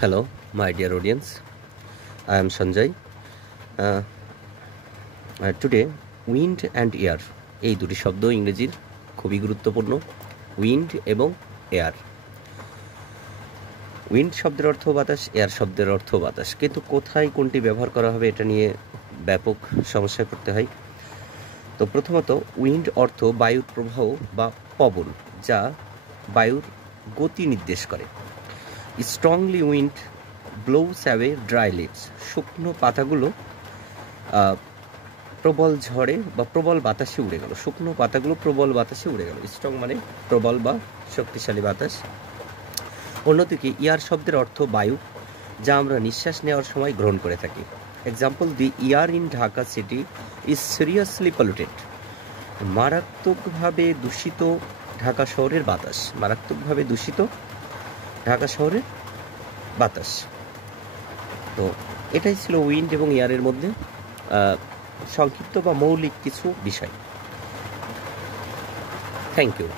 Hello, my dear audience. I am Sanjay. Today, wind and air এই দুটি শব্দ ইংরেজির খুবই গুরুত্বপূর্ণ। উইন্ড এবং এয়ার। উইন্ড শব্দের অর্থ বাতাস, এয়ার শব্দের অর্থ বাতাস, কিন্তু কোথায় কোনটি ব্যবহার করা হবে এটা নিয়ে ব্যাপক সমস্যায় পড়তে হয়। তো প্রথমত, উইন্ড অর্থ বায়ুর প্রবাহ বা পবন, যা বায়ুর গতি নির্দেশ করে। Strongly wind blows away dry leaves, শুকনো পাতাগুলো প্রবল ঝড়ে বা প্রবল বাতাসে উড়ে গেল। শুকনো পাতাগুলো প্রবল বাতাসে উড়ে গেল। স্ট্রং মানে প্রবল বা শক্তিশালী বাতাস। অন্যদিকে এয়ার শব্দের অর্থ বায়ু, যা আমরা নিঃশ্বাস নেওয়ার সময় গ্রহণ করে থাকি। Example, the air in Dhaka city is seriously polluted. মারাত্মকভাবে দূষিত ঢাকা শহরের বাতাস। মারাত্মকভাবে দূষিত ঢাকা শহরের বাতাস। তো এটাই ছিল উইন্ড এবং এয়ারের মধ্যে সংক্ষিপ্ত বা মৌলিক কিছু বিষয়। Thank you.